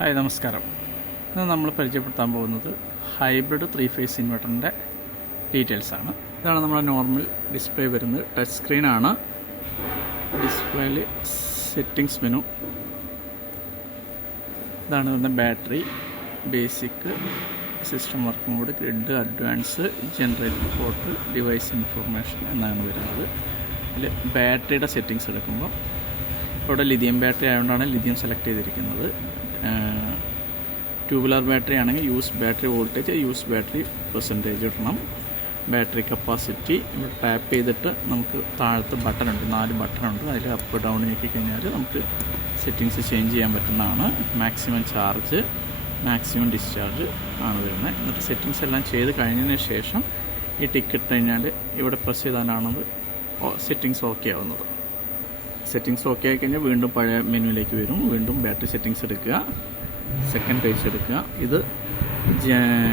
Hi നമസ്കാരം. ഇന്ന് നമ്മൾ പരിചയപ്പെടുത്താൻ പോകുന്നത് ഹൈബ്രിഡ് 3 ഫേസ് ഇൻവെർട്ടറിൻ്റെ ഡീറ്റെയിൽസാണ്. ഇതാണ് നമ്മുടെ നോർമൽ ഡിസ്പ്ലേ വരുന്നത്. ടച്ച് സ്ക്രീനാണ്. ഡിസ്പ്ലേയിൽ സെറ്റിങ്സ് മെനു. ഇതാണ് വരുന്ന battery, basic, system work mode, grid, advance, generator port, device information എന്നാണ് വരുന്നത്. ഇതിൽ ബാറ്ററിയുടെ സെറ്റിങ്സ് എടുക്കുമ്പോൾ ഇവിടെ ലിഥിയം ബാറ്ററി ആയതുകൊണ്ടാണ് ലിഥിയം സെലക്ട് ചെയ്തിരിക്കുന്നത്. ട്യൂബുലർ ബാറ്ററി ആണെങ്കിൽ use battery voltage, use battery percentage ഇടണം. ബാറ്ററി കപ്പാസിറ്റി ഇവിടെ ടാപ്പ് ചെയ്തിട്ട് നമുക്ക് താഴത്ത് ബട്ടണുണ്ട്, 4 ബട്ടണുണ്ട്. അതിൽ അപ്പ് ഡൗൺ ആക്കി കഴിഞ്ഞാൽ നമുക്ക് സെറ്റിങ്സ് ചേഞ്ച് ചെയ്യാൻ പറ്റുന്നതാണ്. മാക്സിമം ചാർജ്, മാക്സിമം ഡിസ്ചാർജ് ആണ് വരുന്നത്. എന്നിട്ട് സെറ്റിങ്സ് എല്ലാം ചെയ്ത് കഴിഞ്ഞതിന് ശേഷം ഈ ടിക്കറ്റ് കഴിഞ്ഞാൽ ഇവിടെ പ്രസ് ചെയ്താലാണത് സെറ്റിങ്സ് ഓക്കെ ആവുന്നത്. സെറ്റിങ്സ് ഓക്കെ ആയി കഴിഞ്ഞാൽ വീണ്ടും പഴയ മെനുവിലേക്ക് വരും. വീണ്ടും ബാറ്ററി സെറ്റിങ്സ് എടുക്കുക, സെക്കൻഡ് പേജ് എടുക്കുക. ഇത്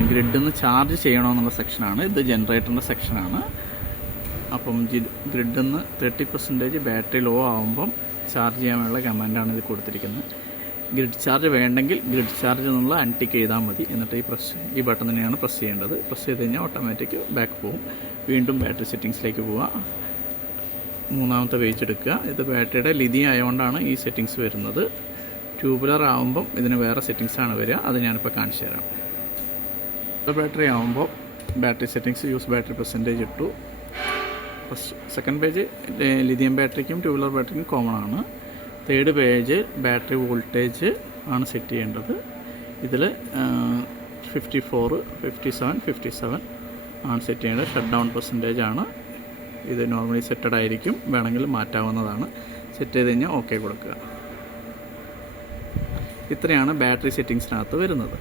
ഗ്രിഡിൽ നിന്ന് ചാർജ് ചെയ്യണമെന്നുള്ള സെക്ഷനാണ്. ഇത് ജനറേറ്ററിൻ്റെ സെക്ഷനാണ്. അപ്പം ഗ്രിഡിൽ നിന്ന് 30% ബാറ്ററി ലോ ആകുമ്പം ചാർജ് ചെയ്യാനുള്ള കമാൻഡാണ് ഇത് കൊടുത്തിരിക്കുന്നത്. ഗ്രിഡ് ചാർജ് വേണ്ടെങ്കിൽ ഗ്രിഡ് ചാർജ് എന്നുള്ള അൺടിക്ക് ചെയ്താൽ മതി. എന്നിട്ട് ഈ ബട്ടൺ തന്നെയാണ് പ്രസ് ചെയ്യേണ്ടത്. പ്രസ് ചെയ്ത് കഴിഞ്ഞാൽ ഓട്ടോമാറ്റിക് ബാക്ക് പോകും. വീണ്ടും ബാറ്ററി സെറ്റിങ്സിലേക്ക് പോവുക. മൂന്നാമത്തെ പേജ് എടുക്കുക. ഇത് ബാറ്ററിയുടെ ലിഥിയം ആയതുകൊണ്ടാണ് ഈ സെറ്റിങ്സ് വരുന്നത്. ട്യൂബുലർ ആകുമ്പം ഇതിന് വേറെ സെറ്റിങ്സാണ് വരിക. അത് ഞാനിപ്പോൾ കാണിച്ചു തരാം. ബാറ്ററി ആകുമ്പോൾ battery settings, use battery percentage ഇട്ടു. സെക്കൻഡ് പേജ് ലിഥിയം ബാറ്ററിക്കും ട്യൂബുലർ ബാറ്ററിക്കും കോമൺ ആണ്. തേർഡ് പേജ് ബാറ്ററി വോൾട്ടേജ് ആണ് സെറ്റ് ചെയ്യേണ്ടത്. ഇതിൽ 54, 57, 57 ആണ് സെറ്റ് ചെയ്യേണ്ടത്. ഷട്ട് ഡൗൺ പെർസെൻറ്റേജ് ആണ്. ഇത് നോർമലി സെറ്റഡ് ആയിരിക്കും, വേണമെങ്കിൽ മാറ്റാവുന്നതാണ്. സെറ്റ് ചെയ്ത് കഴിഞ്ഞാൽ ഓക്കെ കൊടുക്കുക. ഇത്രയാണ് ബാറ്ററി സെറ്റിങ്സിനകത്ത് വരുന്നത്.